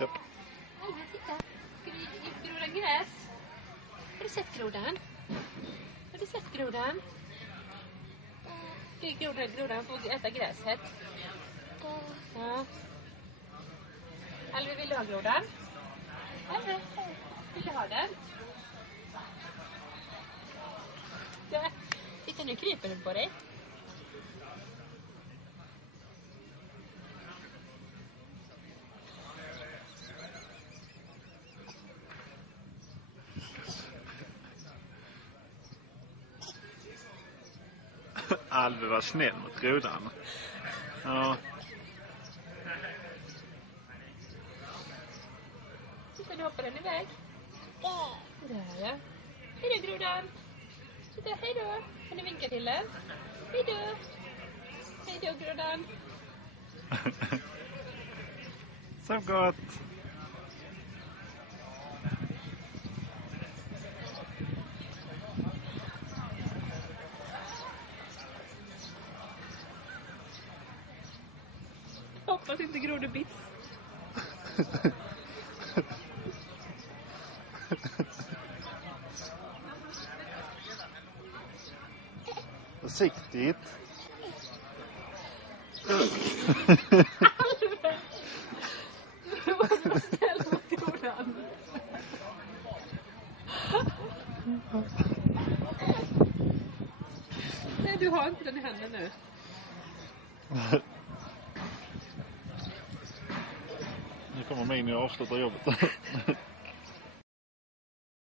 Japp. Alva, titta. Ska vi ge grodan gräs? Har du sett grodan? Har du sett grodan? Grodan får äta gräset. Ja. Alva, vill du ha grodan? Alva, vill du ha den? Där. Titta, nu kryper den på dig. Alva var snäll mot grodan. Ja. Titta, nu hoppar den iväg. Där, ja. Hej då, grodan. Titta, hej då. Kan du vinka till den? Hej då. Hej då, grodan. Så gott. Hoppas inte grodan bits. Försiktigt. Nej, du har inte den i handen nu. Nu kommer Mini och avslutar jobbet.